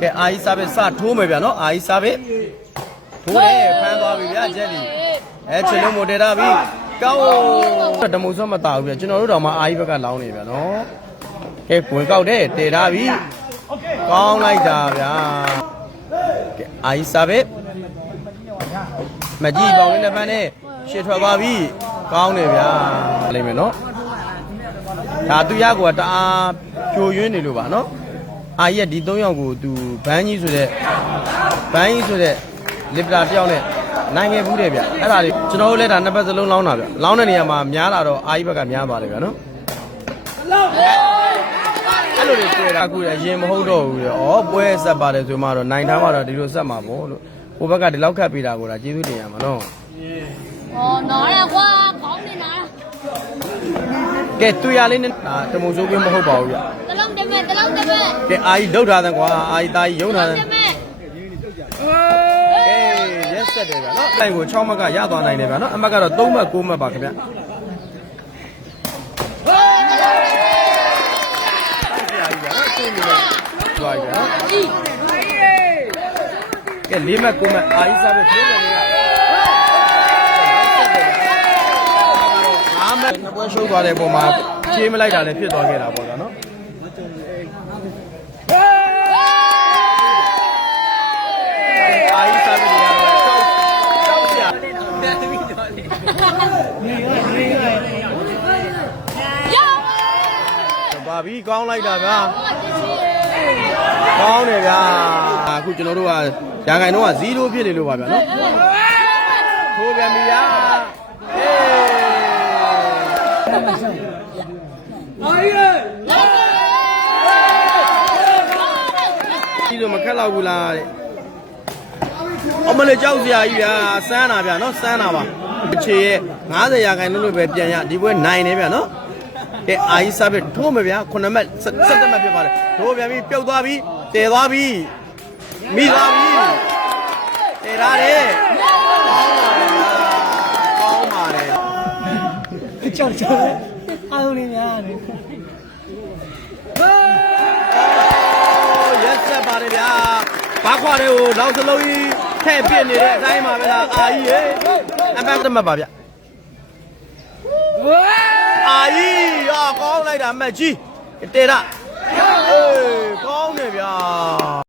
ကဲအာကြီးစားပဲစထိုးမယ်ဗျာနော်အာကြီးစားပဲထိုးတယ်ဖမ်းသွားပြီဗျာဂျက်လီချင်လို့မို့တယ်တာပြီကောင်းတမုံဆွမ်းမတာဘူးဗျာကျွန်တော်တို့တော့မှအာကြီးဘက်ကလောင်းနေဗျာနော်ကဲဝင်ကောက်တယ်တည်ထားပြီကောင်းလိုက်တာဗျာကဲအာကြီးစားပဲမကြီးပေါင်းလေးနဲ့ဖမ်းနေရှေ့ထွက်သွားပြီကောင်းတယ်ဗျာလိမ့်မယ်နော်ဒါသူရကောတအားဖြိုရင်းနေလို့ပါနော်အာကြီးကဒီ၃ယောက်ကိုသူဘန်းကြီးဆိုတဲ့လစ်ပတာတယောက်နဲ့နိုင်ခဲ့ဘူးတယ်ဗျအဲ့ဒါလေးကျွန်တော်တို့လည်းဒါနှစ်ပတ်စလုံးလောင်းတာဗျလောင်းတဲ့နေရာမှာများလာတော့အာကြီးဘက်ကများပါတယ်ဗျနော်အဲ့လိုတွေတွေ့တာအခုလည်းရင်မဟုတ်တော့ဘူးလေဩပွဲဆက်ပါတယ်ဆိုမှတော့နိုင်ထားမှတော့ဒီလိုဆက်မှာပေါ့လို့ဟိုဘက်ကဒီလောက်ခတ်ပေးတာကိုဒါကျေးဇူးတင်ရမှာနော်နားရကွာကောင်းနေနားကဲသူရလေးနဲ့တမုံစိုးပြမဟုတ်ပါဘူးဗျတလုံးတမဲ့ကဲအာကြီးလောက်ထားတယ်ကွာအာကြီးသားကြီးရုံထားတယ်ရက်ဆက်တယ်ဗျနော်အဲ့ကို6မှတ်ကရသွားနိုင်တယ်ဗျနော်အမှတ်ကတော့3မှတ်9မှတ်ပါခင်ဗျကဲ4မှတ်9မှတ်အာကြီးစားပဲထိုးတယ်လေ5မှတ်နှစ်ပွဲရှုံးသွားတဲ့ပုံမှာချေးမလိုက်တာလည်းဖြစ်သွားခဲ့တာပေါ့ဗျာနော်အာကြီးစားပြီးရတော့ကြောက်ကြပါပြီကောင်းလိုက်တာဗျာကောင်းတယ်ဗျာအခုကျွန်တော်တို့ကရန်ကုန်တော့0ဖြစ်နေလို့ပါဗျာနော်ထိုးပြန်ပြီဗျာဒီလိုမခက်တော့ဘူးလားအမလေးကြောက်စရာကြီးဗျာစမ်းတာဗျာနော်စမ်းတာပါအခြေရဲ့90ရာခိုင်နှုန်းလို့ပဲပြန်ရဒီပွဲနိုင်တယ်ဗျာနော်ကဲအာကြီးစားပဲထိုးမယ်ဗျာ9မှတ်17မှတ်ဖြစ်ပါတယ်ထိုးပြန်ပြီပြုတ်သွားပြီတည်သွားပြီမိသွားပြီတည်ရတယ်ကောင်းပါတယ်ကြောက်အားလုံးလေးများတယ်ရက်ဆက်ပါတယ်ဗျာဘာခွာတဲ့ကိုနောက်စလုံးကြီးထည့်ပြစ်နေတဲ့အတိုင်းပါပဲလားအာကြီးရေအပတ်သမတ်ပါဗျအာကြီးကောင်းလိုက်တာအမတ်ကြီးတေရကောင်းတယ်ဗျာ